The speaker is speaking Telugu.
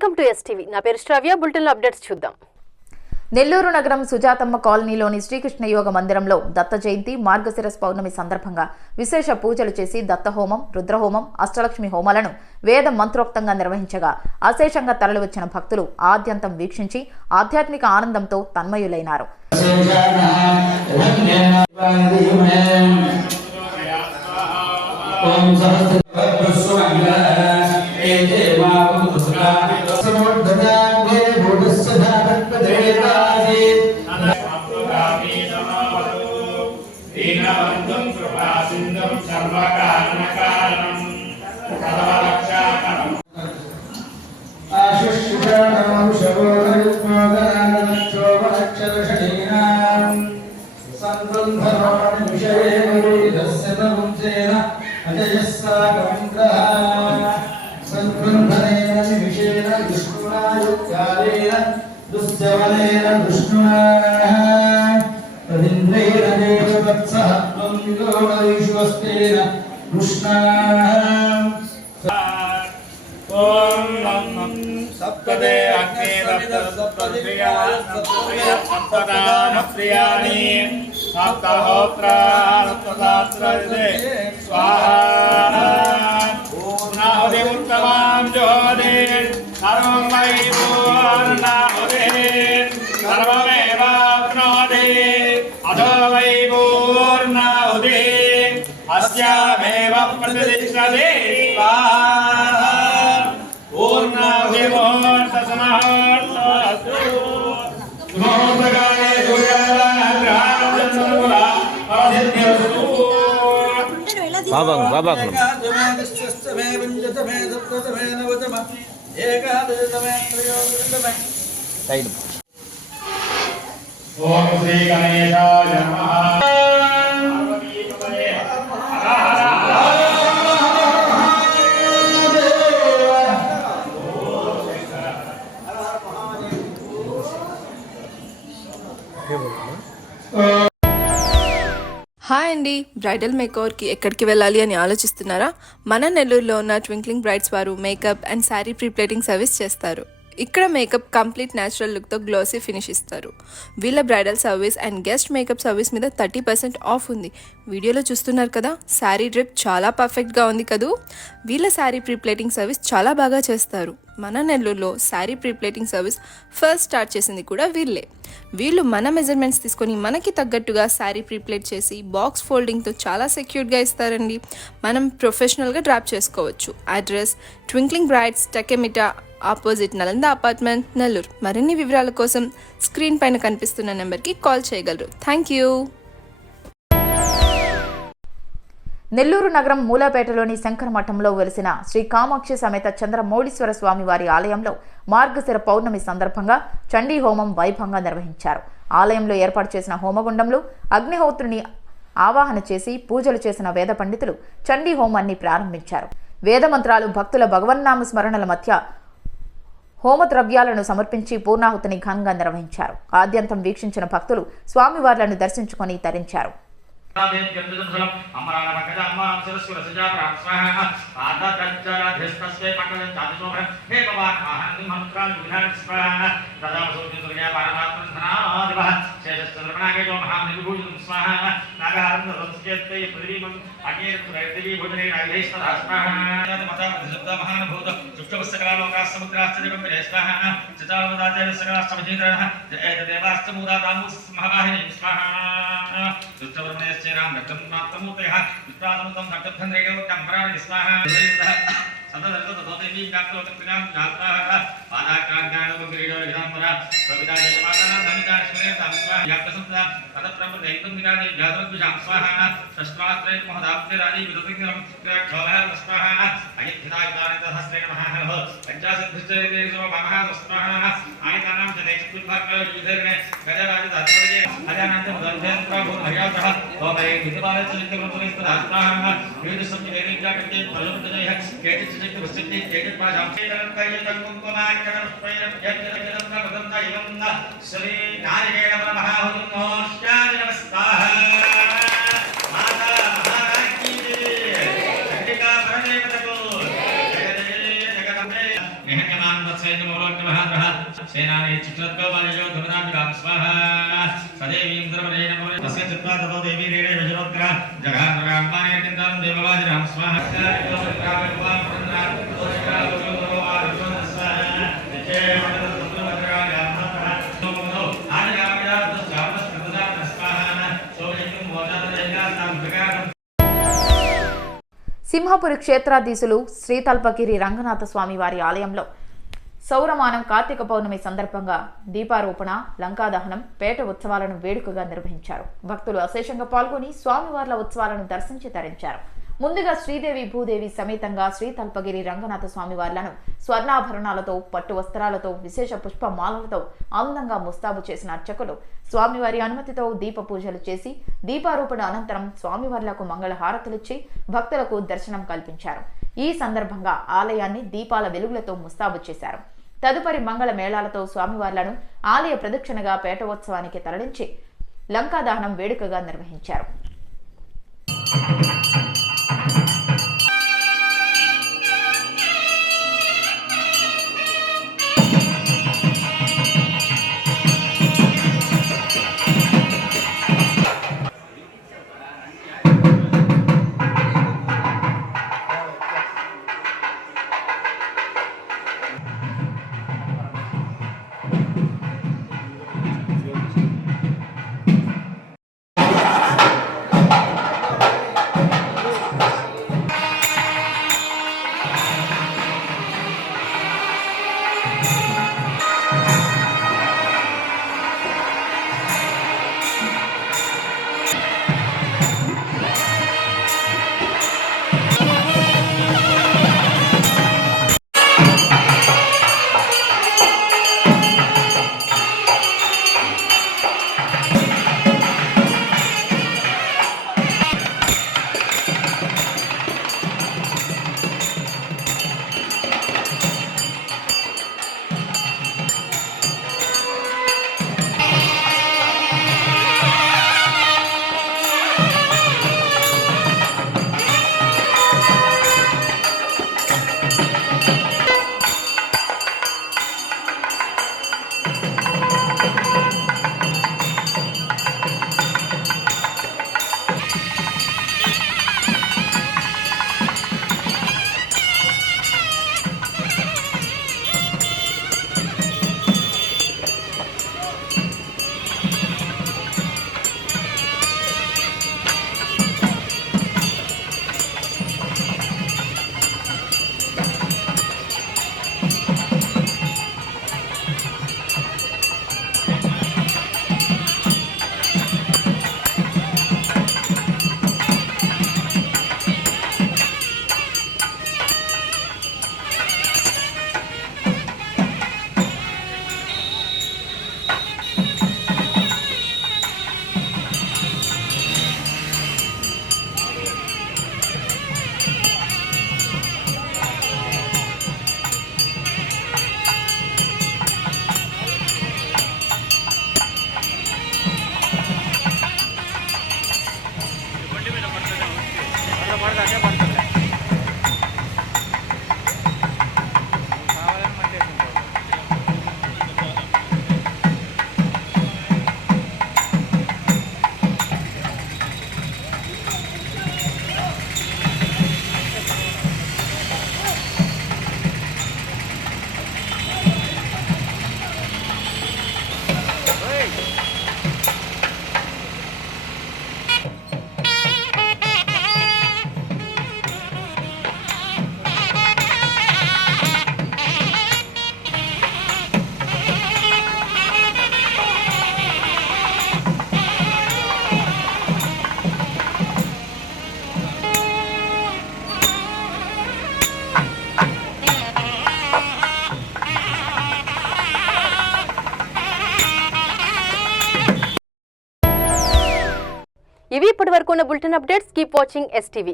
Welcome to STV. నా పేరు శ్రావ్య. బులెటిన్లో అప్డేట్స్ చూద్దాం. నెల్లూరు నగరం సుజాతమ్మ కాలనీలోని శ్రీకృష్ణ యోగ మందిరంలో దత్త జయంతి మార్గశిరస్ పౌర్ణమి సందర్భంగా విశేష పూజలు చేసి దత్తహోమం, రుద్రహోమం, అష్టలక్ష్మి హోమాలను వేద మంత్రోక్తంగా నిర్వహించగా అశేషంగా తరలివచ్చిన భక్తులు ఆద్యంతం వీక్షించి ఆధ్యాత్మిక ఆనందంతో తన్మయులైనారు. सप्तदे अग्ने सप्तप्रिया सप्तदानप्रियाणि सप्तहोत्रा सप्तदात्रदे स्वाहा पूर्णाहुतिमुत्तमां ज्योति सर्वं वै पूर्णाहुति सर्वमेवाप्नोति अधो वै पूर्णाहुति अस्यामेव प्रतिष्ठते स्वाहा ओम श्री गणेशाय नमः। హాయ్ అండి, బ్రైడల్ మేకవర్కి ఎక్కడికి వెళ్ళాలి అని ఆలోచిస్తున్నారా? మన నెల్లూరులో ఉన్న ట్వింక్లింగ్ బ్రైడ్స్ వారు makeup and sari prepleating service చేస్తారు. ఇక్కడ మేకప్ కంప్లీట్ న్యాచురల్ లుక్తో గ్లోసీ ఫినిష్ ఇస్తారు. వీళ్ళ bridal service and guest makeup service మీద 30% ఆఫ్ ఉంది. వీడియోలో చూస్తున్నారు కదా, శారీ డ్రిప్ చాలా పర్ఫెక్ట్గా ఉంది కదూ. వీళ్ళ శారీ ప్రీప్లేటింగ్ సర్వీస్ చాలా బాగా చేస్తారు. మన నెల్లూరులో sari prepleating service first start చేసింది కూడా వీళ్ళే. వీళ్ళు మన మెజర్మెంట్స్ తీసుకొని మనకి తగ్గట్టుగా శారీ ప్రీప్లేట్ చేసి బాక్స్ ఫోల్డింగ్తో చాలా సెక్యూర్గా ఇస్తారండి. మనం ప్రొఫెషనల్గా డ్రాప్ చేసుకోవచ్చు. Address twinkling brides, Tekkemitta opposite Nalanda apartment, Nellore. మరిన్ని వివరాల కోసం స్క్రీన్ పైన కనిపిస్తున్న నెంబర్కి కాల్ చేయగలరు. Thank you. నెల్లూరు నగరం మూలాపేటలోని శంకర మఠంలో వెలిసిన శ్రీ కామాక్షి సమేత చంద్రమౌళీశ్వర స్వామి వారి ఆలయంలో మార్గశిర పౌర్ణమి సందర్భంగా చండీ హోమం వైభవంగా నిర్వహించారు. ఆలయంలో ఏర్పాటు చేసిన హోమగుండంలో అగ్నిహోత్రుని ఆవాహన చేసి పూజలు చేసిన వేద పండితులు చండీ హోమాన్ని ప్రారంభించారు. వేద మంత్రాలు, భక్తుల భగవన్నామ స్మరణల మధ్య హోమ ద్రవ్యాలను సమర్పించి పూర్ణాహుతిని ఘనంగా నిర్వహించారు. ఆద్యంతం వీక్షించిన భక్తులు స్వామివార్లను దర్శించుకొని తరించారు. श्रीराम दक्षम मात्रमूर्तयः विश्वासमुतं दक्षभन्द्रेयो कंभराणि स्वाहा सततर्तो ततोदेवी व्याप्तोक्तिनां जाताः पादाक्रान्ताणो गिरिडो विधाम्बरा कविता जयमातानां धनिताश्वरे स्वाहा याप्तसंस्था ततत्रं दैवं विराजे व्यासवद्विषां स्वाहा षष्ठास्त्रे महदाब्दे राजी विदुतिकरं क्षोभः स्वाहा अयिद्धितायतानितहस्रेण महाहरः पञ्चाशद्भिश्चैते सो महाः स्वाहा आयतानां च दैक्षुल्भाग्यो युधर्णे गजराज धर्मजे अजानन्त मुदन्धेन्द्र भूर्भयातः ओमये विधिपालचलितवृत्तनिस्तदा स्वाहा वेदसंज्ञेनिजाकटे फलमुदजयः केचित् चित्तवृष्टिः केचित् पाशां चेतनं कयतं कुङ्कुमार्चनं स्वयं यज्ञनं प्रवदन्त एवं श्री नारिकेण महाहुतं नमस्कार नमस्कार माता महारानी चंडिका परदेवतको जगदम्बे निहंगनां तत्सैनमो चित्रत्वमालयो धुमनामिकां स्वाहा सदेवीं सर्वदेव नमः तस्य चित्वा ततो देवी रेणे वज्रोत्करा जगान्मगान्माने किन्तं देववादिनां स्वाहा సింహపురి క్షేత్రాధీశులు శ్రీతల్పగిరి రంగనాథ స్వామి వారి ఆలయంలో సౌరమానం కార్తీక పౌర్ణమి సందర్భంగా దీపారోపణ, లంకాదహనం, పేట ఉత్సవాలను వేడుకగా నిర్వహించారు. భక్తులు అశేషంగా పాల్గొని స్వామివార్ల ఉత్సవాలను దర్శించి తరించారు. ముందుగా శ్రీదేవి భూదేవి సమేతంగా శ్రీతల్పగిరి రంగనాథ స్వామివార్లను స్వర్ణాభరణాలతో, పట్టు వస్త్రాలతో, విశేష పుష్పమాలలతో అందంగా ముస్తాబు చేసిన అర్చకులు స్వామివారి అనుమతితో దీప పూజలు చేసి దీపారోపణ అనంతరం స్వామివార్లకు మంగళ హారతులిచ్చి భక్తులకు దర్శనం కల్పించారు. ఈ సందర్భంగా ఆలయాన్ని దీపాల వెలుగులతో ముస్తాబు చేశారు. తదుపరి మంగళ మేళాలతో స్వామివార్లను ఆలయ ప్రదక్షిణగా పేటోత్సవానికి తరలించి లంకాదహనం వేడుకగా నిర్వహించారు. ఇవి ఇప్పటివరకు ఉన్న bulletin updates. Keep watching STV.